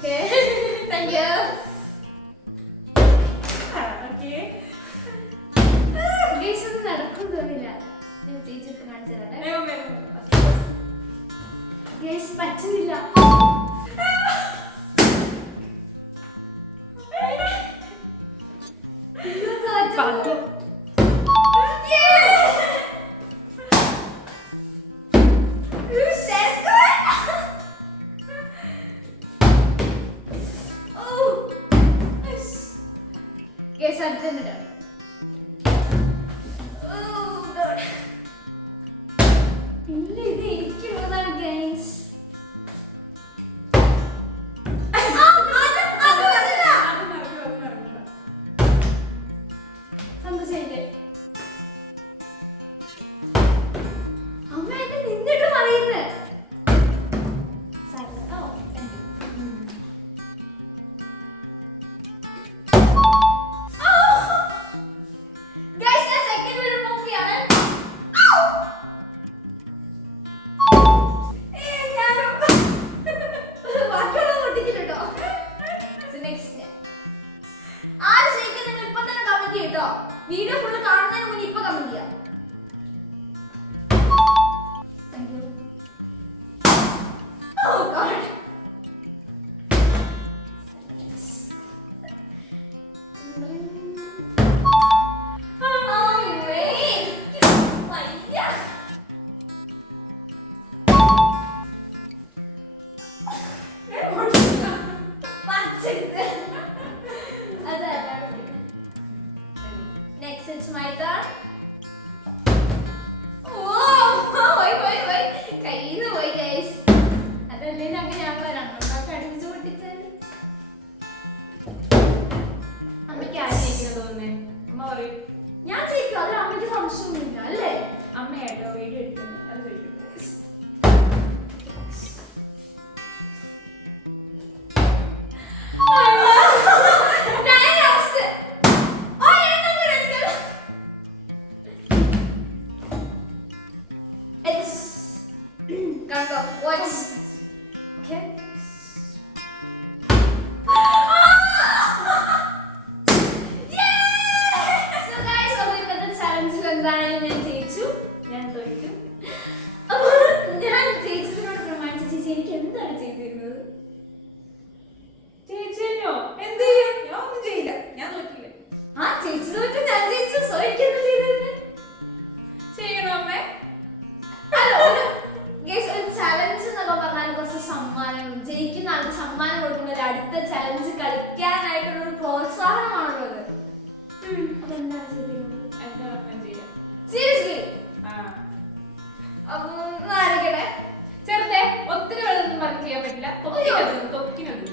Thank you. Okay. Guys, ഒന്നും നടക്കും തോന്നില്ല. ഞാൻ ചേച്ചിക്ക് കാണിച്ചു തരട്ടെ. Guys, പറ്റുന്നില്ല. Guys, അടുത്തുണ്ട്. ഇല്ല, ഇത് എനിക്കുള്ളതാണ് ഗൈസ്. സന്തോഷായില്ലേ? അമ്മ എന്നെ നിന്നിട്ട് പറയുന്നത്. വീഡിയോ ഫുള്ള് കാണുന്നതിന് മുന്നേ ഇപ്പൊ കമന്റ് ചെയ്യാം. Thank you. Oh God. Next it's my turn. Oh, wait. കയ്യിന്ന് പോയി guys. അതല്ലേ അങ്ങനെയാണല്ലോ രണ്ടെണ്ണമൊക്കെ അടിച്ചു പൊട്ടിച്ചാൽ. അമ്മയ്ക്ക് ആര് ജയിക്കുന്ന തോന്നുന്നേ? അമ്മ പറയും. ഞാൻ ജയിക്കും. അതിൽ അമ്മയ്ക്ക് സംശയമൊന്നുമില്ല അല്ലേ? അമ്മയായിട്ടോ വീഡിയോ എടുക്കുന്നത്. അത് ചോദിക്കും. What's okay? So guys, ഇന്നത്തെ ചലഞ്ചിൽ എന്തായാലും ഞാൻ ജയിച്ചു. ഞാൻ തോറ്റു. ഞാൻ ചേച്ചിയോട് പ്രമാണിച്ച ചേച്ചി എനിക്ക് എന്താണ് ചെയ്തിരുന്നത്? ചേച്ചിയോ എന്ത് ചെയ്യും? ഞാൻ ഒന്നും ചെയ്യില്ല. ഞാൻ തോറ്റില്ലേ? ആ ചേച്ചി തോറ്റു, ഞാൻ ജയിച്ചു. സോ എനിക്ക് എന്താ ചെയ്തിരുന്നത്? ചെയ്യണോ അമ്മേ? ചലഞ്ച് എന്നൊക്കെ പറഞ്ഞാൽ കുറച്ച് സമ്മാനങ്ങൾ ജയിക്കുന്ന ആൾക്ക് സമ്മാനം കൊടുക്കുന്നത് അടുത്ത ചലഞ്ച് കളിക്കാനായിട്ടുള്ള ഒരു പ്രോത്സാഹനമാണല്ലോ അത്. അതെന്താണ് ചെയ്തിരുന്നത്? എന്താ ചെയ്യാം? സീരിയസ്ലി ആയിരിക്കട്ടെ. ചെറുതെ ഒത്തിരി വെള്ളം വർക്ക് ചെയ്യാൻ പറ്റില്ല. തൊക്കിനത്